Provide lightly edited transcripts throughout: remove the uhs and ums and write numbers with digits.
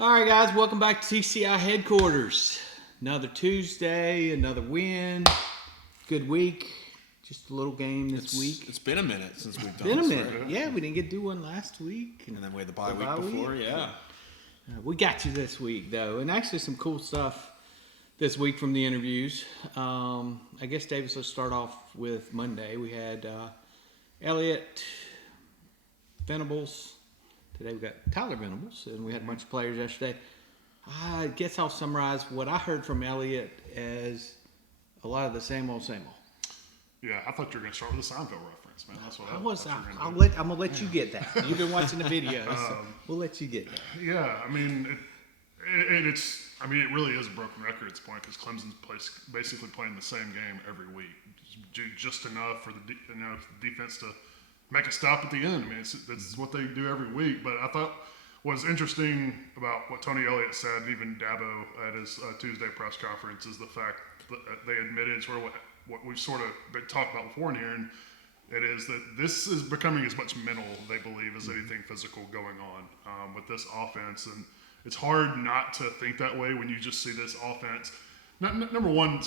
All right, guys, welcome back to TCI headquarters. Another Tuesday, another win. Good week. Just a little game this week. It's been a minute since we've done Been a this. minute. Yeah, we didn't get to do one last week. And then we had the bye week before, yeah. We got you this week, though. And actually some cool stuff this week from the interviews. I guess, Davis, let's start off with Monday. We had Elliott, Venables. Today we got Tyler Venables, and we had a bunch of players yesterday. I guess I'll summarize what I heard from Elliott as a lot of the same old, same old. Yeah, I thought you were going to start with a Seinfeld reference, man. That's what I'm I'm gonna let you get that. You've been watching the videos. So we'll let you get that. Yeah, I mean, it really is a broken record at this point because Clemson's basically playing the same game every week, just enough for the defense to make a stop at the end. I mean, that's what they do every week. But I thought what was interesting about what Tony Elliott said, and even Dabo at his Tuesday press conference, is the fact that they admitted sort of what we've sort of been talked about before in here, and it is that this is becoming as much mental, they believe, as anything physical going on with this offense. And it's hard not to think that way when you just see this offense. Number one,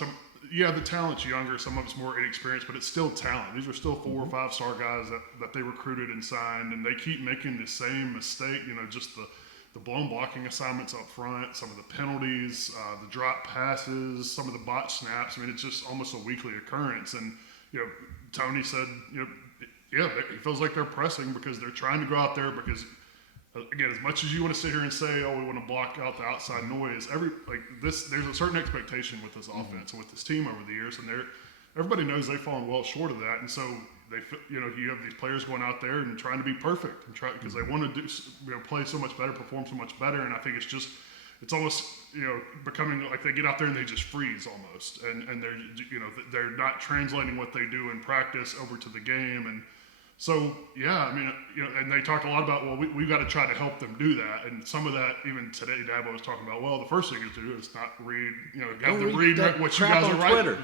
the talent's younger, some of it's more inexperienced, but it's still talent. These are still 4 or 5 star guys that they recruited and signed, and they keep making the same mistake, just the blown blocking assignments up front, some of the penalties, the drop passes, some of the botch snaps. I mean, it's just almost a weekly occurrence. And, Tony said, he feels like they're pressing because they're trying to go out there because, again, as much as you want to sit here and say, we want to block out the outside noise, there's a certain expectation with this offense and with this team over the years, and everybody knows they've fallen well short of that, and so you have these players going out there and trying to be perfect and try because they want to do play so much better, perform so much better, and I think it's almost becoming like they get out there and they just freeze almost, and they're not translating what they do in practice over to the game. And so, and they talked a lot about, we've got to try to help them do that. And some of that, even today, Dabo was talking about, the first thing is to do is not read, have them read what you guys are writing.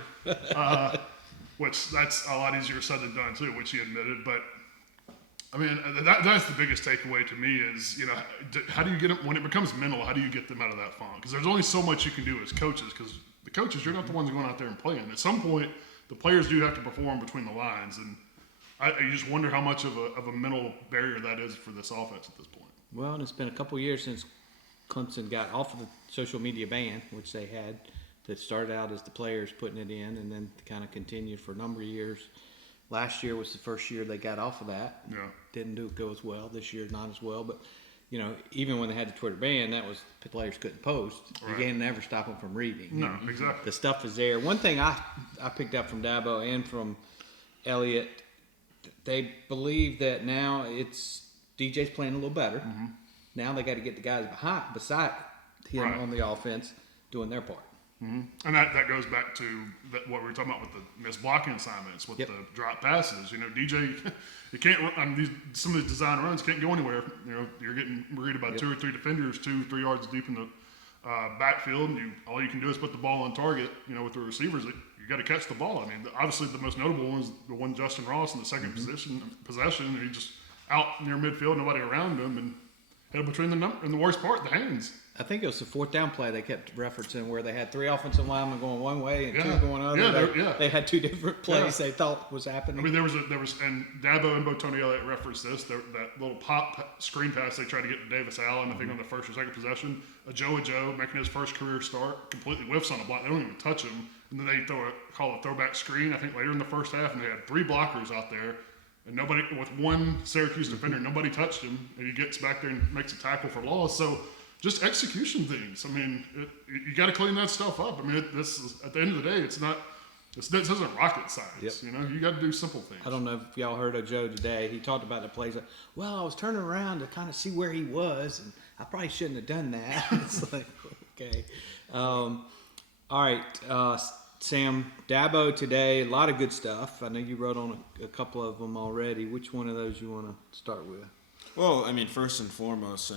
Which that's a lot easier said than done, too, which he admitted. But, I mean, that's the biggest takeaway to me is, how do you get them, when it becomes mental, how do you get them out of that funk? Because there's only so much you can do as coaches, because the coaches, you're not the ones going out there and playing. At some point, the players do have to perform between the lines, and I just wonder how much of a mental barrier that is for this offense at this point. Well, and it's been a couple of years since Clemson got off of the social media ban, which they had, that started out as the players putting it in and then kind of continued for a number of years. Last year was the first year they got off of that. Yeah. Didn't go as well. This year, not as well. But, even when they had the Twitter ban, that was the players couldn't post. Right. You can't never stop them from reading. No, exactly. The stuff is there. One thing I picked up from Dabo and from Elliott, they believe that now it's DJ's playing a little better. Mm-hmm. Now they got to get the guys beside him on the offense doing their part. Mm-hmm. And that goes back to what we were talking about with the missed blocking assignments, with the drop passes. DJ, you can't. Some of these design runs can't go anywhere. You're getting worried about 2 or 3 defenders 2-3 yards deep in the backfield, and all you can do is put the ball on target. With the receivers, you got to catch the ball. I mean, obviously the most notable one is the one Justin Ross in the second possession. And he just out near midfield, nobody around him, and hit between and the worst part, the hands. I think it was the 4th down play they kept referencing where they had 3 offensive linemen going one way and 2 going other. They had 2 different plays they thought was happening. I mean, there was, and Dabo and Tony Elliott referenced this. That little pop screen pass they tried to get to Davis Allen, I think on the first or second possession. Joe making his first career start, completely whiffs on a block. They don't even touch him. And then they call a throwback screen, I think later in the first half, and they had 3 blockers out there. And nobody, with one Syracuse defender, nobody touched him. And he gets back there and makes a tackle for loss. So, just execution things. I mean, you got to clean that stuff up. I mean, this is, at the end of the day, this isn't rocket science. Yep. You got to do simple things. I don't know if y'all heard of Joe today. He talked about the plays. I was turning around to kind of see where he was, and I probably shouldn't have done that. It's like, okay. All right, Sam, Dabo today, a lot of good stuff. I know you wrote on a couple of them already. Which one of those you want to start with? Well, I mean, first and foremost,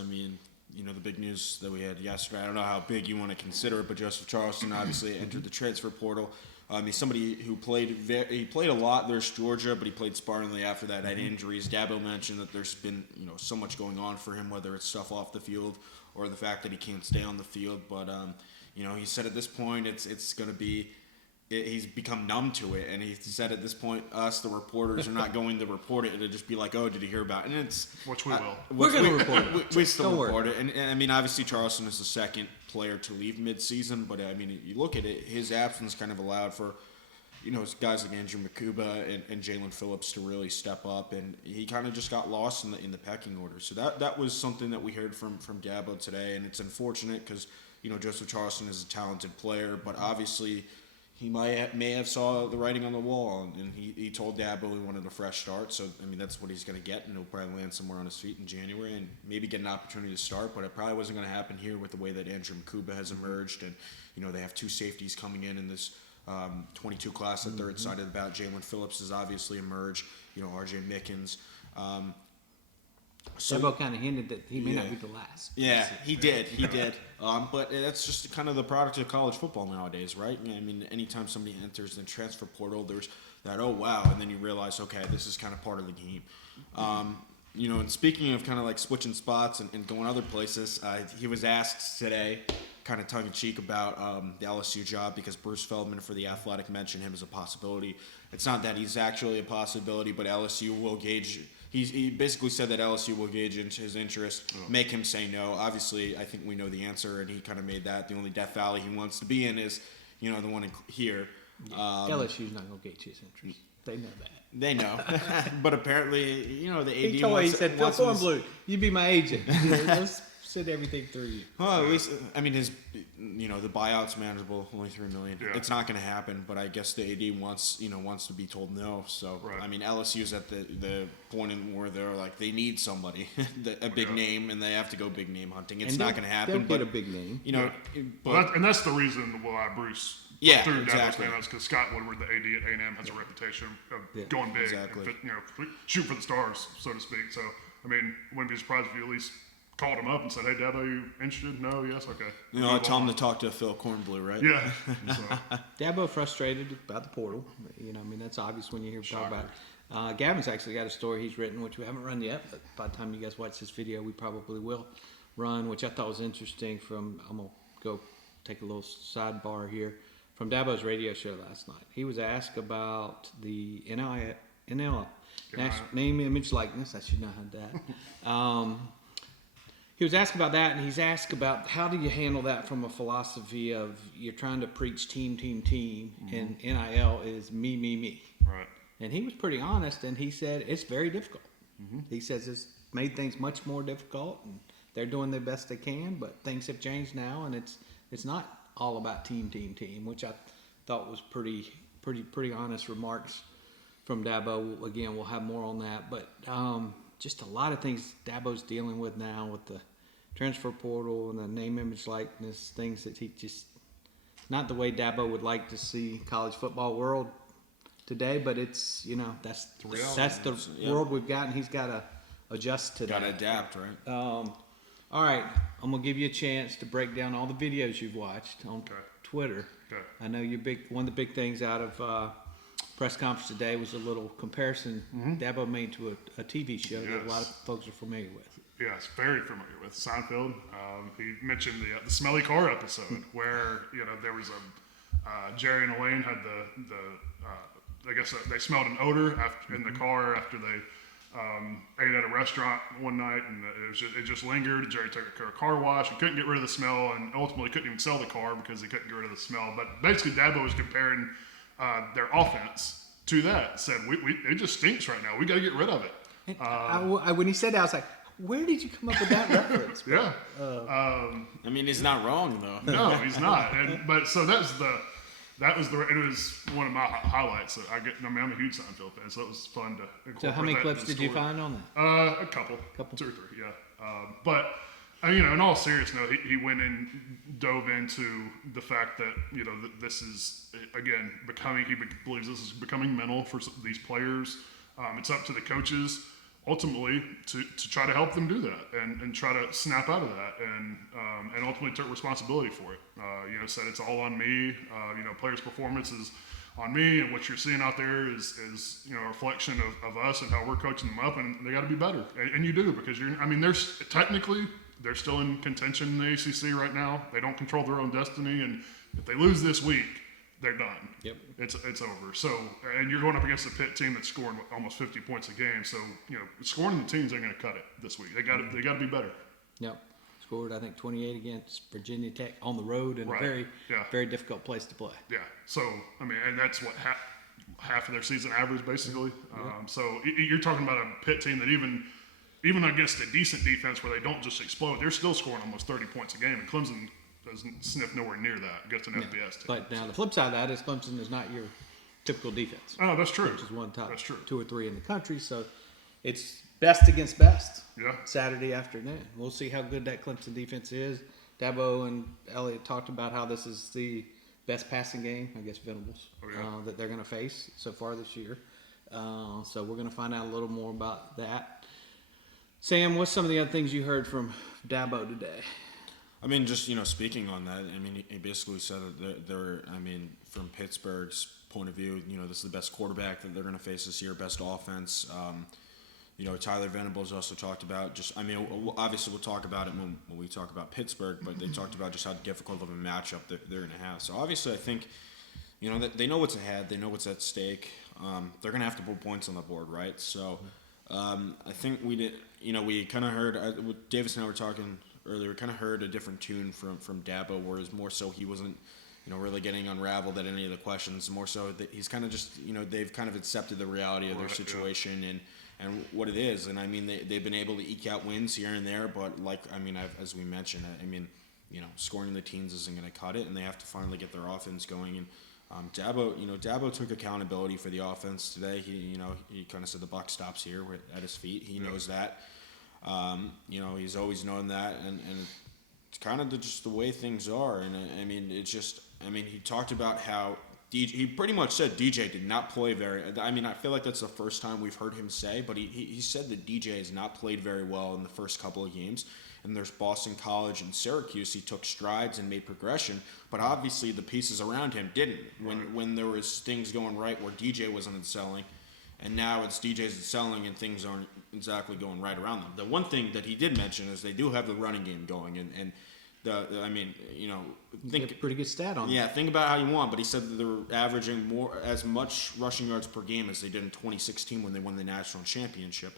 the big news that we had yesterday, I don't know how big you want to consider it, but Joseph Charleston obviously entered the transfer portal. He's somebody who played a lot versus Georgia, but he played sparingly after that, had injuries. Dabo mentioned that there's been so much going on for him, whether it's stuff off the field or the fact that he can't stay on the field. But he said at this point it's going to be. He's become numb to it, and he said at this point, us, the reporters, are not going to report it. It'll just be like, oh, did you hear about it? And it's which we will. We're going to report it. We still Don't report it. And I mean, obviously, Charleston is the second player to leave midseason, but I mean, you look at it, his absence kind of allowed for, guys like Andrew Makuba and Jalen Phillips to really step up, and he kind of just got lost in the pecking order. So that was something that we heard from Dabo today, and it's unfortunate because Joseph Charleston is a talented player, but obviously he may have saw the writing on the wall, and he told Dabo he wanted a fresh start. So I mean, that's what he's going to get, and he'll probably land somewhere on his feet in January and maybe get an opportunity to start. But it probably wasn't going to happen here with the way that Andrew Makuba has emerged, and they have 2 safeties coming in this 22 class that they're excited about. Jalen Phillips has obviously emerged. R.J. Mickens. Dabo kind of hinted that he may not be the last. Yeah, he did. But that's just kind of the product of college football nowadays, right? I mean, anytime somebody enters the transfer portal, there's that, oh, wow, and then you realize, okay, this is kind of part of the game. And speaking of kind of like switching spots and going other places, he was asked today, kind of tongue-in-cheek, about the LSU job because Bruce Feldman for The Athletic mentioned him as a possibility. It's not that he's actually a possibility, but LSU will gauge. He basically said that LSU will gauge into his interest, make him say no. Obviously, I think we know the answer, and he kind of made that. The only Death Valley he wants to be in is, the one here. LSU's not going to gauge his interest. They know that. They know. But apparently, the AD he said, Phil Kornblue, you be my agent. Let's send everything through you. Well, at least, I mean, his, the buyout's manageable, only $3 million. Yeah. It's not going to happen, but I guess the AD wants to be told no. So, right. I mean, LSU's at the point where they're like, they need somebody, a big name, and they have to go big name hunting. It's not going to happen. They'll get a big name. And that's the reason why Bruce threw exactly. Dabo's because Scott Woodward, the AD at A&M, has a reputation of going big, exactly. and shoot for the stars, so to speak. So, I mean, wouldn't be surprised if you at least called him up and said, hey, Dabo, you interested? No, yes, okay. I told him to talk to Phil Kornblue, right? Yeah. So. Dabo frustrated about the portal. That's obvious when you hear talk about it. Gavin's actually got a story he's written, which we haven't run yet, but by the time you guys watch this video, we probably will run, which I thought was interesting I'm going to go take a little sidebar here, from Dabo's radio show last night. He was asked about the NL, National Name, Image, Likeness. I should know that. He was asked about that, and he's asked about how do you handle that from a philosophy of you're trying to preach team, and NIL is me. Right. And he was pretty honest, and he said it's very difficult. He says it's made things much more difficult, and they're doing their best they can, but things have changed now, and it's not all about team, which I thought was pretty honest remarks from Dabo. Again, we'll have more on that, but just a lot of things Dabo's dealing with now with the transfer portal and the name, image, likeness, things that he just not the way Dabo would like to see college football world today, but it's that's the world we've got, and he's got to adjust to that. Got to adapt, right? All right, I'm gonna give you a chance to break down all the videos you've watched on Twitter. Okay. I know one of the big things out of press conference today was a little comparison Dabo made to a TV show that a lot of folks are familiar with. Yes, very familiar with Seinfeld. He mentioned the smelly car episode where there was Jerry and Elaine had I guess they smelled an odor in the car after they ate at a restaurant one night, and it just lingered. Jerry took a car wash. He couldn't get rid of the smell, and ultimately couldn't even sell the car because he couldn't get rid of the smell. But basically, Dabo was comparing their offense to that. Said, it just stinks right now. We got to get rid of it. And when he said that, I was like, where did you come up with that reference? Yeah. I mean, he's not wrong, though. No, he's not. But so it was one of my highlights. I'm a huge Seinfeld fan, so it was fun to incorporate. So how many clips did you find on that? A couple, 2 or 3, yeah. But in all seriousness, he went and dove into the fact that this is again he believes this is becoming mental for these players. It's up to the coaches ultimately to try to help them do that and try to snap out of that and ultimately took responsibility for it. Said it's all on me. Players' performance is on me, and what you're seeing out there is a reflection of us and how we're coaching them up, and they got to be better. And you do, because there's technically they're still in contention in the ACC right now. They don't control their own destiny, and if they lose this week, they're done. Yep. It's over. So, and you're going up against a Pitt team that's scoring almost 50 points a game. So, scoring the teams ain't going to cut it this week. They got to be better. Yep. Scored, I think, 28 against Virginia Tech on the road in a very, very difficult place to play. Yeah. So, I mean, and that's what half of their season average, basically. So you're talking about a Pitt team that even against a decent defense where they don't just explode, they're still scoring almost 30 points a game. And Clemson doesn't sniff nowhere near that against an FBS team. But now the flip side of that is Clemson is not your typical defense. Oh, that's true. Which is one top That's true. 2 or 3 in the country. So it's best against best. Yeah. Saturday afternoon. We'll see how good that Clemson defense is. Dabo and Elliott talked about how this is the best passing game, I guess Venables, that they're going to face so far this year. So we're going to find out a little more about that. Sam, what's some of the other things you heard from Dabo today? I mean, just, speaking on that, I mean, he basically said that they're, I mean, from Pittsburgh's point of view, this is the best quarterback that they're going to face this year, best offense. Tyler Venables also talked about obviously we'll talk about it when we talk about Pittsburgh, but they talked about just how difficult of a matchup they're going to have. So obviously I think, that they know what's ahead, they know what's at stake. They're going to have to put points on the board, right? So I think we kind of heard, Davis and I were talking earlier, we kind of heard a different tune from Dabo, whereas more so he wasn't, really getting unraveled at any of the questions. More so that he's kind of just, they've kind of accepted the reality of their situation and what it is. And I mean, they've been able to eke out wins here and there, but as we mentioned, scoring in the teens isn't going to cut it, and they have to finally get their offense going. And Dabo took accountability for the offense today. He kind of said the buck stops here at his feet. He knows that. He's always known that, and it's kind of just the way things are. And he talked about how he pretty much said DJ did not play very. I mean, I feel like that's the first time we've heard him say, but he said that DJ has not played very well in the first couple of games. And there's Boston College and Syracuse. He took strides and made progression, but obviously the pieces around him didn't. When there was things going right where DJ wasn't excelling, and now it's DJ's excelling and things aren't exactly going right around them. The one thing that he did mention is they do have the running game going, and Think a pretty good stat on that. Think about how you want, but he said that they're averaging as much rushing yards per game as they did in 2016 when they won the national championship.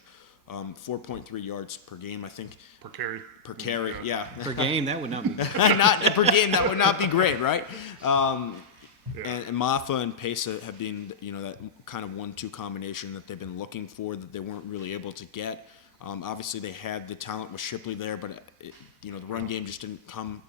4.3 yards per game, I think. Per carry. Per carry, yeah. Per game, that would not be not per game. That would not be great, right? And Maffa and Pesa have been, that kind of 1-2 combination that they've been looking for that they weren't really able to get. Obviously, they had the talent with Shipley there, but the run game just didn't come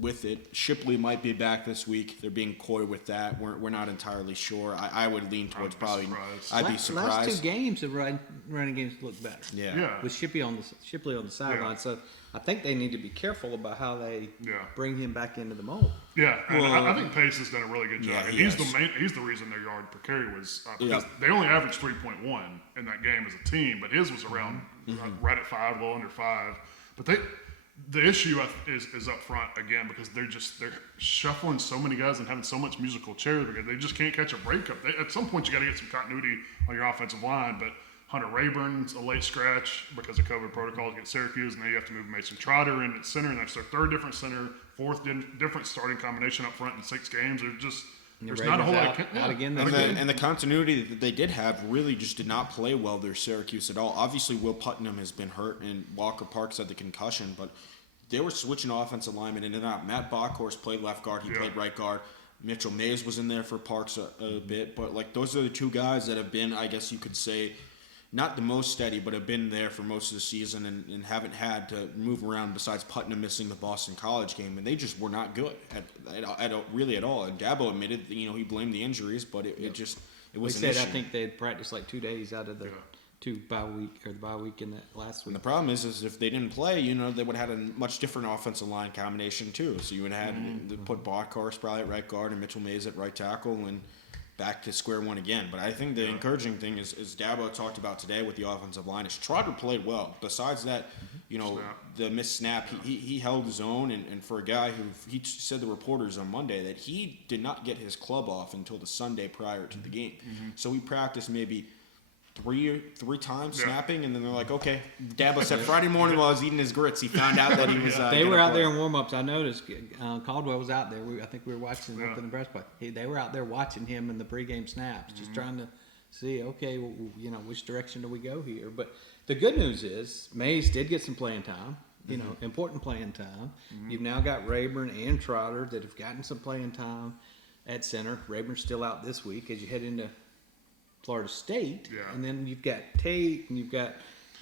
with it. Shipley might be back this week. They're being coy with that. We're not entirely sure. I would lean towards probably. I'd be surprised. Last 2 games, the running games look better. Yeah. With Shipley on the sideline, so I think they need to be careful about how they bring him back into the mold. Yeah, and I think Pace has done a really good job. Yeah, and he's the reason their yard per carry was because they only averaged 3.1 in that game as a team, but his was around right at 5, a little under 5. But the issue is up front again because they're shuffling so many guys and having so much musical chairs because they just can't catch a breakup. At some point, you got to get some continuity on your offensive line, but Hunter Rayburn's a late scratch because of COVID protocols against Syracuse, and then you have to move Mason Trotter in at center, and that's their 3rd different center, 4th different starting combination up front in 6 games. There's not a whole lot of again. And the continuity that they did have really just did not play well there, Syracuse at all. Obviously, Will Putnam has been hurt, and Walker Parks had the concussion, but they were switching offensive linemen in and out. Matt Bockhorst played left guard. He played right guard. Mitchell Mays was in there for Parks a bit. But, those are the 2 guys that have been, I guess you could say, not the most steady, but have been there for most of the season and haven't had to move around besides Putnam missing the Boston College game. And they just were not good really at all. And Dabo admitted, he blamed the injuries, but it was an issue. I think they had practiced 2 days out of the 2 bye week in that last week. And the problem is if they didn't play, they would have had a much different offensive line combination too. So you would have had to put Bockhorst probably at right guard and Mitchell Mays at right tackle and back to square one again. But I think the encouraging thing is Dabo talked about today with the offensive line is Trotter played well. Besides that, the missed snap, he held his own. And for a guy who he said to the reporters on Monday that he did not get his club off until the Sunday prior to the game. So he practiced maybe three times snapping, and then they're like, okay. Dabo said Friday morning while I was eating his grits, he found out that he was. They were out there in warm-ups. I noticed Caldwell was out there. I think we were watching up in the breastplate. They were out there watching him in the pregame snaps, just trying to see, okay, which direction do we go here? But the good news is Mays did get some playing time. Important playing time. You've now got Rayburn and Trotter that have gotten some playing time at center. Rayburn's still out this week as you head into Florida State. Yeah. And then you've got Tate, and you've got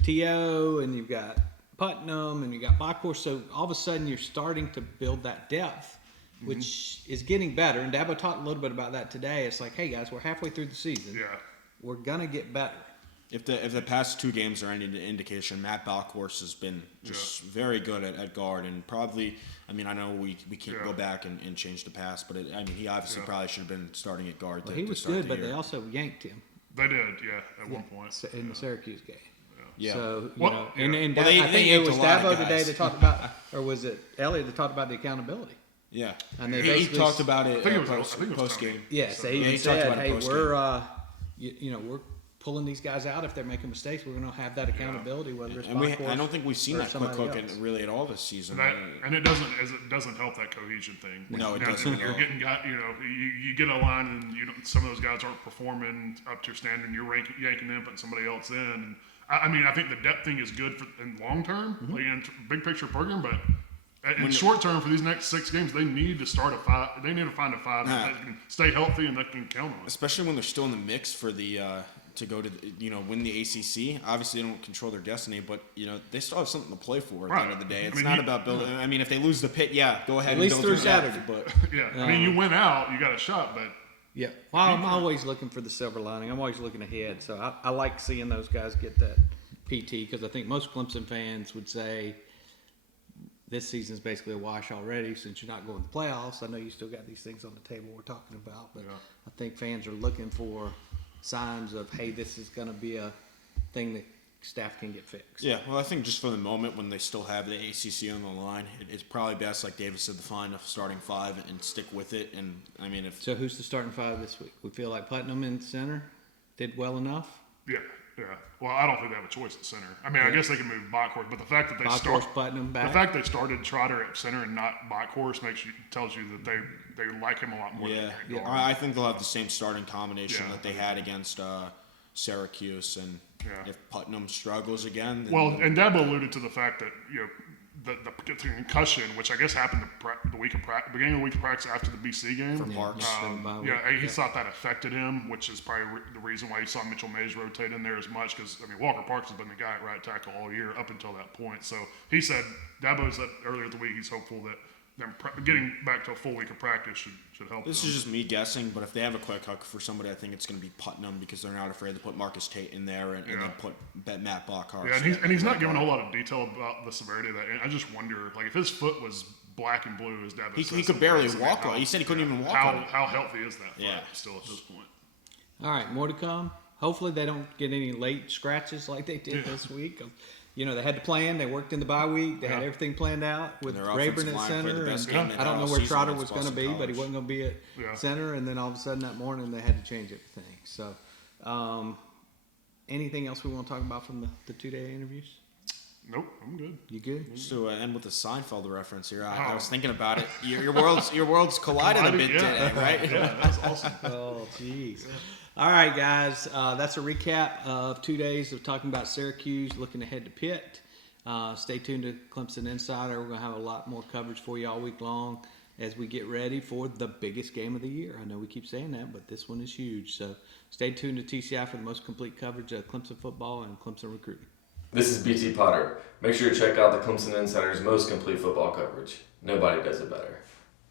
T.O., and you've got Putnam, and you've got Bockhorst. So all of a sudden you're starting to build that depth, which is getting better. And Dabo talked a little bit about that today. It's like, hey, guys, we're halfway through the season. Yeah. We're going to get better. If the past 2 games are any indication, Matt Bockhorst has been just very good at guard, and probably, I mean, I know we can't go back and change the past, but he obviously probably should have been starting at guard. Well, he was good, but they also yanked him. They did, at one point. In the Syracuse game. Yeah. So, and I think it was Dabo today that talked about, or was it Elliott that talked about the accountability? Yeah. And they he talked about it post game. Yes, they even said, hey, we're pulling these guys out if they're making mistakes. We're going to have that accountability, whether it's I don't think we've seen that quick hook really at all this season. And it doesn't help that cohesion thing. No, it doesn't. You're getting guys, you get a line and some of those guys aren't performing up to your standard, and you're yanking them, putting somebody else in. I think the depth thing is good in long term, like in big picture program, but in short term for these next 6 games, they need to start a 5. They need to find a 5 that can stay healthy and that can count on. Especially when they're still in the mix for the to go to win the ACC. Obviously, they don't control their destiny, but they still have something to play for at the end of the day. It's not about building. I mean, if they lose the Pitt, go ahead. At least through Saturday, but you win out, you got a shot, but. Yeah, well, I'm always looking for the silver lining. I'm always looking ahead, so I like seeing those guys get that PT, because I think most Clemson fans would say this season's basically a wash already since you're not going to the playoffs. I know you still got these things on the table we're talking about, but I think fans are looking for signs of, hey, this is going to be a thing that staff can get fixed. Yeah, well, I think just for the moment when they still have the ACC on the line, it's probably best, like David said, to find a starting 5 and stick with it. And I mean, So who's the starting 5 this week? We feel like Putnam in center did well enough. Yeah. Well, I don't think they have a choice at center. I mean, I guess they can move Bockhorst, but the fact that they Putnam back. the fact they started Trotter at center and not Bockhorst tells you that they like him a lot more. Yeah. I think they'll have the same starting combination that they had against Syracuse, and if Putnam struggles again. Then and Dabo alluded to the fact that the concussion, which I guess happened the beginning of the week of practice after the BC game. For Parks. He thought that affected him, which is probably the reason why you saw Mitchell Mays rotate in there as much, because, Walker Parks has been the guy at right tackle all year up until that point. So he said, Dabo said earlier in the week, he's hopeful that them getting back to a full week of practice should help This them. is just me guessing, but if they have a quick hook for somebody, I think it's going to be Putnam, because they're not afraid to put Marcus Tate in there and then put Matt Bockhorst. Yeah, and he's not giving a whole lot of detail about the severity of that. And I just wonder, like, if his foot was black and blue, as Dabo says, he could barely walk on. He said he couldn't even walk on it. How healthy is that foot still at this point? All right, more to come. Hopefully they don't get any late scratches like they did this week. They had to plan. They worked in the bye week. They had everything planned out with Rayburn at center. And I don't know where Trotter was going to be, but he wasn't going to be at center. And then all of a sudden that morning they had to change everything. So, anything else we want to talk about from the 2-day interviews? Nope, I'm good. You good? Just to end with the Seinfeld reference here, I was thinking about it. Your worlds collided a bit today, right? Yeah, that's awesome. Oh, jeez. All right, guys. That's a recap of 2 days of talking about Syracuse, looking ahead to Pitt. Stay tuned to Clemson Insider. We're going to have a lot more coverage for you all week long as we get ready for the biggest game of the year. I know we keep saying that, but this one is huge. So stay tuned to TCI for the most complete coverage of Clemson football and Clemson recruiting. This is BT Potter. Make sure to check out the Clemson Insider's most complete football coverage. Nobody does it better.